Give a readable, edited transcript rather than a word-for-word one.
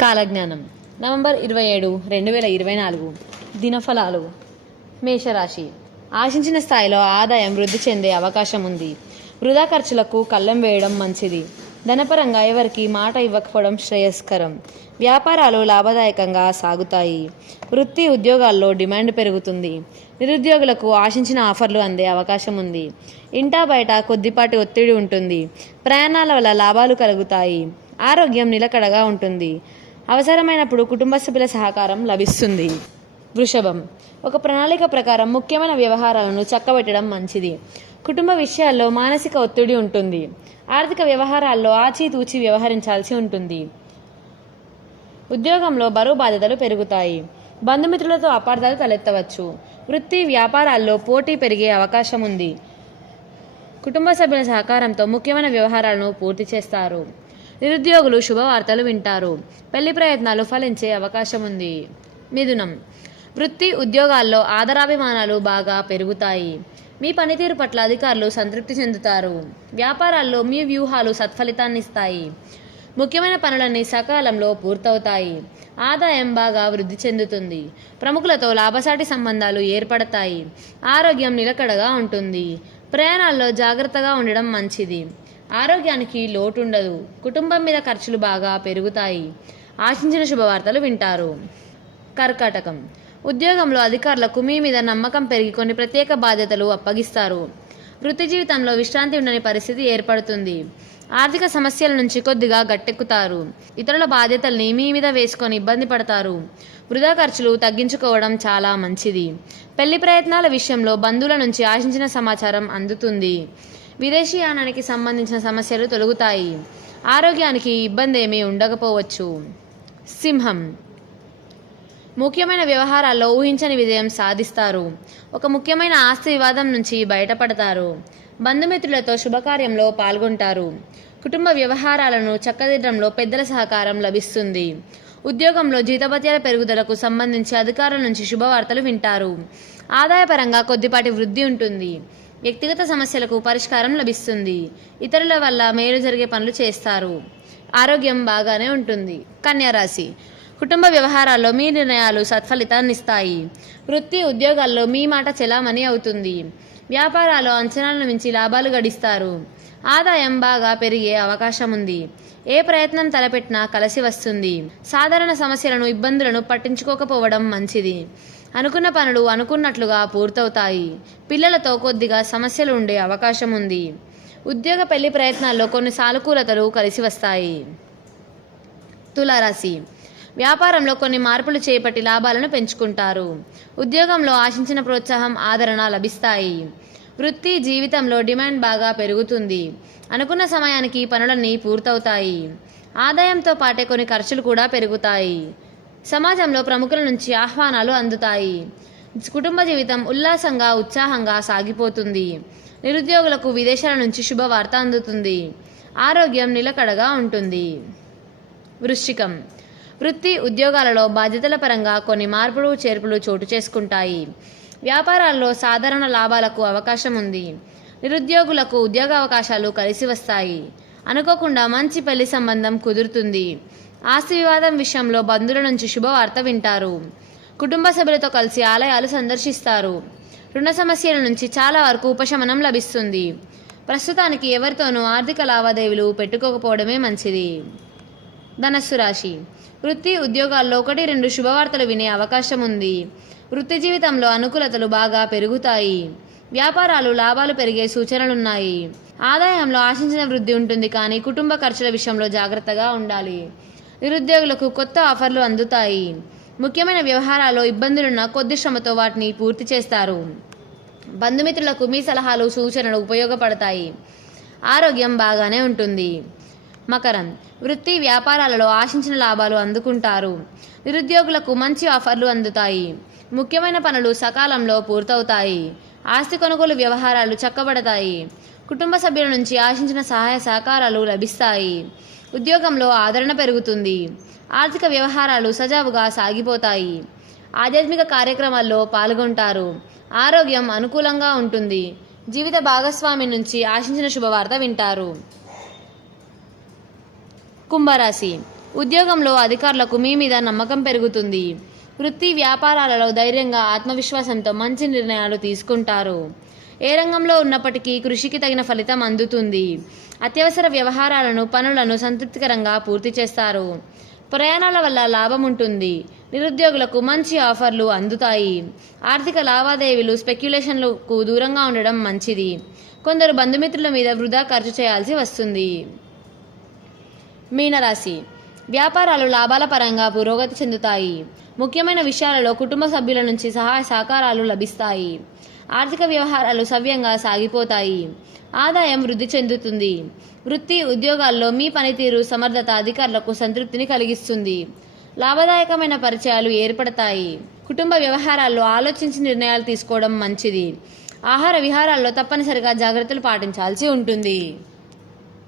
కాలజ్ఞానం నవంబర్ 27, 2024 దినఫలాలు. మేషరాశి. ఆశించిన స్థాయిలో ఆదాయం వృద్ధి చెందే అవకాశం ఉంది. వృధా ఖర్చులకు కళ్ళెం వేయడం మంచిది. ధనపరంగా ఎవరికి మాట ఇవ్వకపోవడం శ్రేయస్కరం. వ్యాపారాలు లాభదాయకంగా సాగుతాయి. వృత్తి ఉద్యోగాల్లో డిమాండ్ పెరుగుతుంది. నిరుద్యోగులకు ఆశించిన ఆఫర్లు అందే అవకాశం ఉంది. ఇంటా బయట కొద్దిపాటి ఒత్తిడి ఉంటుంది. ప్రయాణాల వల్ల లాభాలు కలుగుతాయి. ఆరోగ్యం నిలకడగా ఉంటుంది. అవసరమైనప్పుడు కుటుంబ సభ్యుల సహకారం లభిస్తుంది. వృషభం. ఒక ప్రణాళిక ప్రకారం ముఖ్యమైన వ్యవహారాలను చక్కబెట్టడం మంచిది. కుటుంబ విషయాల్లో మానసిక ఒత్తిడి ఉంటుంది. ఆర్థిక వ్యవహారాల్లో ఆచితూచి వ్యవహరించాల్సి ఉంటుంది. ఉద్యోగంలో బరువు బాధ్యతలు పెరుగుతాయి. బంధుమిత్రులతో అపార్థాలు తలెత్తవచ్చు. వృత్తి వ్యాపారాల్లో పోటీ పెరిగే అవకాశం ఉంది. కుటుంబ సభ్యుల సహకారంతో ముఖ్యమైన వ్యవహారాలను పూర్తి చేస్తారు. నిరుద్యోగులు శుభవార్తలు వింటారు. పెళ్లి ప్రయత్నాలు ఫలించే అవకాశం ఉంది. మిథునం. వృత్తి ఉద్యోగాల్లో ఆదరాభిమానాలు బాగా పెరుగుతాయి. మీ పనితీరు పట్ల అధికారులు సంతృప్తి చెందుతారు. వ్యాపారాల్లో మీ వ్యూహాలు సత్ఫలితాన్నిస్తాయి. ముఖ్యమైన పనులన్నీ సకాలంలో పూర్తవుతాయి. ఆదాయం బాగా వృద్ధి చెందుతుంది. ప్రముఖులతో లాభసాటి సంబంధాలు ఏర్పడతాయి. ఆరోగ్యం నిలకడగా ఉంటుంది. ప్రయాణాల్లో జాగ్రత్తగా ఉండడం మంచిది. ఆరోగ్యానికి లోటుండదు. కుటుంబం మీద ఖర్చులు బాగా పెరుగుతాయి. ఆశించిన శుభవార్తలు వింటారు. కర్కాటకం. ఉద్యోగంలో అధికారులకు మీ మీద నమ్మకం పెరిగి కొన్ని ప్రత్యేక బాధ్యతలు అప్పగిస్తారు. వృత్తి జీవితంలో విశ్రాంతి ఉండని పరిస్థితి ఏర్పడుతుంది. ఆర్థిక సమస్యల నుంచి కొద్దిగా గట్టెక్కుతారు. ఇతరుల బాధ్యతల్ని మీ మీద వేసుకొని ఇబ్బంది పడతారు. వృధా ఖర్చులు తగ్గించుకోవడం చాలా మంచిది. పెళ్లి ప్రయత్నాల విషయంలో బంధువుల నుంచి ఆశించిన సమాచారం అందుతుంది. విదేశీయానానికి సంబంధించిన సమస్యలు తొలగుతాయి. ఆరోగ్యానికి ఇబ్బంది ఏమీ ఉండకపోవచ్చు. సింహం. ముఖ్యమైన వ్యవహారాల్లో ఊహించని విజయం సాధిస్తారు. ఒక ముఖ్యమైన ఆస్తి వివాదం నుంచి బయటపడతారు. బంధుమిత్రులతో శుభకార్యంలో పాల్గొంటారు. కుటుంబ వ్యవహారాలను చక్కదిద్దడంలో పెద్దల సహకారం లభిస్తుంది. ఉద్యోగంలో జీతభత్యాల పెరుగుదలకు సంబంధించి అధికారుల నుంచి శుభవార్తలు వింటారు. ఆదాయపరంగా కొద్దిపాటి వృద్ధి ఉంటుంది. వ్యక్తిగత సమస్యలకు పరిష్కారం లభిస్తుంది. ఇతరుల వల్ల మేలు జరిగే పనులు చేస్తారు. ఆరోగ్యం బాగానే ఉంటుంది. కన్యారాశి. కుటుంబ వ్యవహారాల్లో మీ నిర్ణయాలు సత్ఫలితాన్నిస్తాయి. వృత్తి ఉద్యోగాల్లో మీ మాట చెలామణి అవుతుంది. వ్యాపారాల్లో అంచనాలను మించి లాభాలు గడిస్తారు. ఆదాయం బాగా పెరిగే అవకాశం ఉంది. ఏ ప్రయత్నం తలపెట్టినా కలిసి వస్తుంది. సాధారణ సమస్యలను ఇబ్బందులను పట్టించుకోకపోవడం మంచిది. అనుకున్న పనులు అనుకున్నట్లుగా పూర్తవుతాయి. పిల్లలతో కొద్దిగా సమస్యలు ఉండే అవకాశం ఉంది. ఉద్యోగ పెళ్లి ప్రయత్నాల్లో కొన్ని సానుకూలతలు కలిసి వస్తాయి. తులారాశి. వ్యాపారంలో కొన్ని మార్పులు చేపట్టి లాభాలను పెంచుకుంటారు. ఉద్యోగంలో ఆశించిన ప్రోత్సాహం ఆదరణ లభిస్తాయి. వృత్తి జీవితంలో డిమాండ్ బాగా పెరుగుతుంది. అనుకున్న సమయానికి పనులన్నీ పూర్తవుతాయి. ఆదాయంతో పాటే కొన్ని ఖర్చులు కూడా పెరుగుతాయి. సమాజంలో ప్రముఖుల నుంచి ఆహ్వానాలు అందుతాయి. కుటుంబ జీవితం ఉల్లాసంగా ఉత్సాహంగా సాగిపోతుంది. నిరుద్యోగులకు విదేశాల నుంచి శుభవార్త అందుతుంది. ఆరోగ్యం నిలకడగా ఉంటుంది. వృశ్చికం. వృత్తి ఉద్యోగాలలో బాధ్యతల పరంగా కొన్ని మార్పులు చేర్పులు చోటు చేసుకుంటాయి. వ్యాపారాల్లో సాధారణ లాభాలకు అవకాశం ఉంది. నిరుద్యోగులకు ఉద్యోగ అవకాశాలు కలిసి వస్తాయి. అనుకోకుండా మంచి పెళ్లి సంబంధం కుదురుతుంది. ఆస్తి వివాదం విషయంలో బంధువుల నుంచి శుభవార్త వింటారు. కుటుంబ సభ్యులతో కలిసి ఆలయాలు సందర్శిస్తారు. రుణ సమస్యల నుంచి చాలా వరకు ఉపశమనం లభిస్తుంది. ప్రస్తుతానికి ఎవరితోనూ ఆర్థిక లావాదేవీలు పెట్టుకోకపోవడమే మంచిది. ధనస్సు రాశి. వృత్తి ఉద్యోగాల్లో 1-2 శుభవార్తలు వినే అవకాశం ఉంది. వృత్తి జీవితంలో అనుకూలతలు బాగా పెరుగుతాయి. వ్యాపారాలు లాభాలు పెరిగే సూచనలున్నాయి. ఆదాయంలో ఆశించిన వృద్ధి ఉంటుంది, కానీ కుటుంబ ఖర్చుల విషయంలో జాగ్రత్తగా ఉండాలి. నిరుద్యోగులకు కొత్త ఆఫర్లు అందుతాయి. ముఖ్యమైన వ్యవహారాల్లో ఇబ్బందులున్న కొద్ది శ్రమతో వాటిని పూర్తి చేస్తారు. బంధుమిత్రులకు మీ సలహాలు సూచనలు ఉపయోగపడతాయి. ఆరోగ్యం బాగానే ఉంటుంది. మకరం. వృత్తి వ్యాపారాలలో ఆశించిన లాభాలు అందుకుంటారు. నిరుద్యోగులకు మంచి ఆఫర్లు అందుతాయి. ముఖ్యమైన పనులు సకాలంలో పూర్తవుతాయి. ఆస్తి కొనుగోలు వ్యవహారాలు చక్కబడతాయి. కుటుంబ సభ్యుల నుంచి ఆశించిన సహాయ సహకారాలు లభిస్తాయి. ఉద్యోగంలో ఆదరణ పెరుగుతుంది. ఆర్థిక వ్యవహారాలు సజావుగా సాగిపోతాయి. ఆధ్యాత్మిక కార్యక్రమాల్లో పాల్గొంటారు. ఆరోగ్యం అనుకూలంగా ఉంటుంది. జీవిత భాగస్వామి నుంచి ఆశించిన శుభవార్త వింటారు. కుంభరాశి. ఉద్యోగంలో అధికారులకు మీ మీద నమ్మకం పెరుగుతుంది. వృత్తి వ్యాపారాలలో ధైర్యంగా ఆత్మవిశ్వాసంతో మంచి నిర్ణయాలు తీసుకుంటారు. ఏ రంగంలో ఉన్నప్పటికీ కృషికి తగిన ఫలితం అందుతుంది. అత్యవసర వ్యవహారాలను పనులను సంతృప్తికరంగా పూర్తి చేస్తారు. ప్రయాణాల వల్ల లాభం ఉంటుంది. నిరుద్యోగులకు మంచి ఆఫర్లు అందుతాయి. ఆర్థిక లావాదేవీలు స్పెక్యులేషన్లకు దూరంగా ఉండడం మంచిది. కొందరు బంధుమిత్రుల మీద వృధా ఖర్చు చేయాల్సి వస్తుంది. మీనరాశి. వ్యాపారాలు లాభాల పరంగా పురోగతి చెందుతాయి. ముఖ్యమైన విషయాలలో కుటుంబ సభ్యుల నుంచి సహాయ సహకారాలు లభిస్తాయి. ఆర్థిక వ్యవహారాలు సవ్యంగా సాగిపోతాయి. ఆదాయం వృద్ధి చెందుతుంది. వృత్తి ఉద్యోగాల్లో మీ పనితీరు సమర్థత అధికారులకు సంతృప్తిని కలిగిస్తుంది. లాభదాయకమైన పరిచయాలు ఏర్పడతాయి. కుటుంబ వ్యవహారాల్లో ఆలోచించి నిర్ణయాలు తీసుకోవడం మంచిది. ఆహార విహారాల్లో తప్పనిసరిగా జాగ్రత్తలు పాటించాల్సి ఉంటుంది.